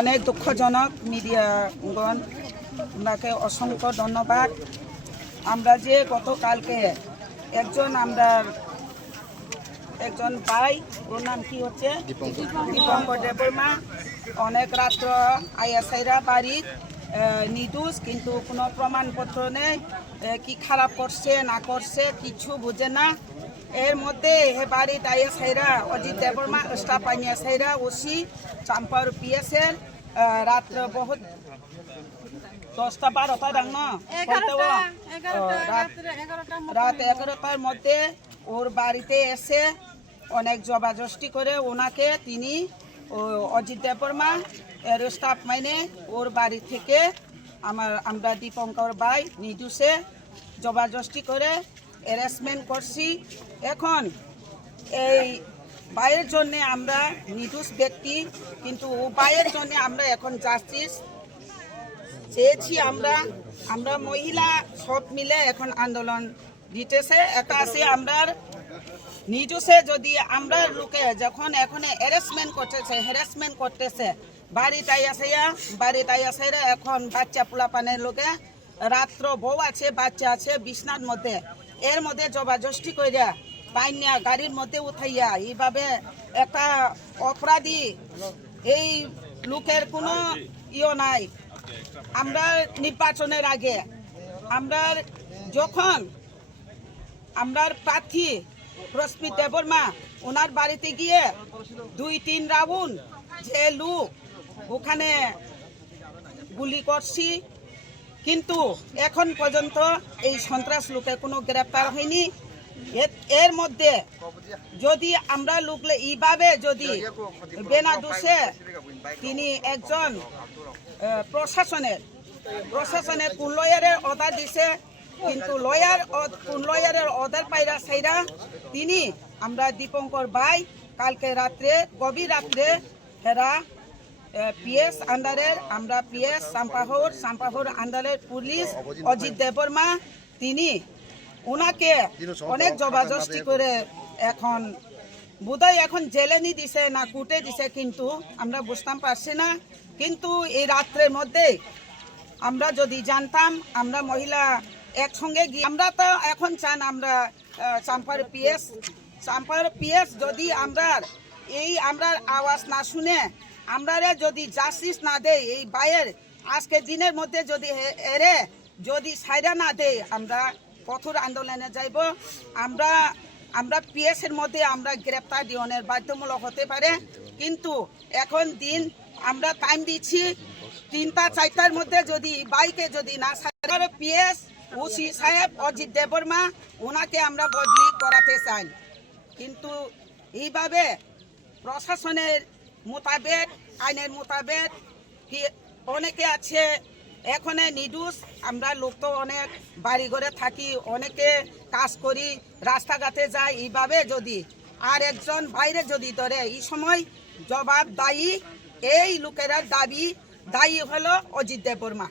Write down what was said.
অনেক দুঃখজনক মিডিয়াগণ, আপনাকে অসংখ্য ধন্যবাদ। আমরা যে গতকালকে একজন ভাই, ওর নাম কি হচ্ছে দীপঙ্কর দেববর্মা, অনেক রাত্র আইএসআইরা বাড়ি নির্দোষ, কিন্তু কোনো প্রমাণপত্র নেই, কি খারাপ করছে না করছে কিছু বুঝে না। এর মধ্যে হে বাড়িতে আইএসআইরা অজিত দেববর্মা স্টাফ আইএসআইরা ওসি চাম্পার পিএসএল রাত্র বহুত 10টা-12টা ডাং না রাত 11টার মধ্যে ওর বাড়িতে এসে অনেক জবাজস্তি করে ওনাকে তিনি অজিত দেববর্মা এর স্টাফ মাইনে ওর বাড়ি থেকে আমরা দীপঙ্কর ভাই নির্দোষে জবাজস্তি করে অ্যারেস্টমেন্ট করছি। এখন এই ভাইয়ের জন্য আমরা নির্দোষ ব্যক্তি, কিন্তু ও ভাইয়ের জন্য আমরা এখন জাস্টিস চেয়েছি। আমরা মহিলা সব মিলে এখন আন্দোলন দিতেছে। একটা আছে আমরা নির্দোষে যদি আমরা লোকে যখন এখন হ্যারাসমেন্ট করতেছে বাড়িতে আইয়াছেরা এখন বাচ্চা পোলাপানের লোকে রাত্র বউ আছে বাচ্চা আছে বিছনার মধ্যে, এর মধ্যে জবাজস্তি কইরা পাইনিয়া গাড়ির মধ্যে উঠাইয়া এইভাবে একটা অপরাধী, এই লোকের কোনো নাই। আমরা নির্বাচনের আগে যখন আমরা প্রার্থী প্রস্মিত দেববর্মা ওনার বাড়িতে গিয়ে 2-3 রাউন্ড যে লোক ওখানে গুলি করছি, কিন্তু এখন পর্যন্ত এই সন্ত্রাস লোকের কোনো গ্রেপ্তার হয়নি। এর মধ্যে যদি আমরা লোকলে এইভাবে যদি বেনা দোষে তিনি একজন প্রশাসনের কোন লয়ারের অর্ডার দিছে, কিন্তু কোন লয়ারের অর্ডার পাইরা সাইরা তিনি আমরা দীপঙ্কর ভাই কালকে রাত্রে গভীর রাত্রে হেরা পিএস আন্ডারের আমরা পিএস সাম্পাহর আন্ডারের পুলিশ অজিত দেববর্মা তিনি ওনাকে অনেক জবাজস্তি করে এখন বোধহয় এখন জেলে নি দিছে না কোর্টে দিছে, কিন্তু আমরা বুঝতাম পারছি না। কিন্তু এই রাত্রের মধ্যে আমরা যদি জানতাম আমরা মহিলা একসঙ্গে গিয়ে আমরা তো এখন চান আমরা চাম্পার পিএস যদি আমরা আওয়াজ না শুনে আমরা যদি জাস্টিস না দেয়, এই বাইয়ের আজকের দিনের মধ্যে যদি সাইরা না দেয় আমরা কঠোর আন্দোলনে যাইব। আমরা পিএস এর মধ্যে আমরা গ্রেপ্তার দিওনের বাধ্যমূলক হতে পারে, কিন্তু এখন দিন আমরা টাইম দিচ্ছি 3টা-4টার মধ্যে যদি বাইকে যদি না সাইরা পিএস ওসি সাহেব অজিত দেববর্মা ওনাকে আমরা বদলি করাতে চাই। কিন্তু এইভাবে প্রশাসনের মোতাবেক আইনের মোতাবেক অনেকে আছে এখানে নির্দোষ, আমরা লোক তো অনেক বাড়ি ঘরে থাকি, অনেকে কাজ করি, রাস্তাঘাটে যাই, এইভাবে যদি আর একজন বাইরে যদি ধরে এই সময় জবাব দায়ী এই লোকেরা দায়ী হলো অজিত দেববর্মা।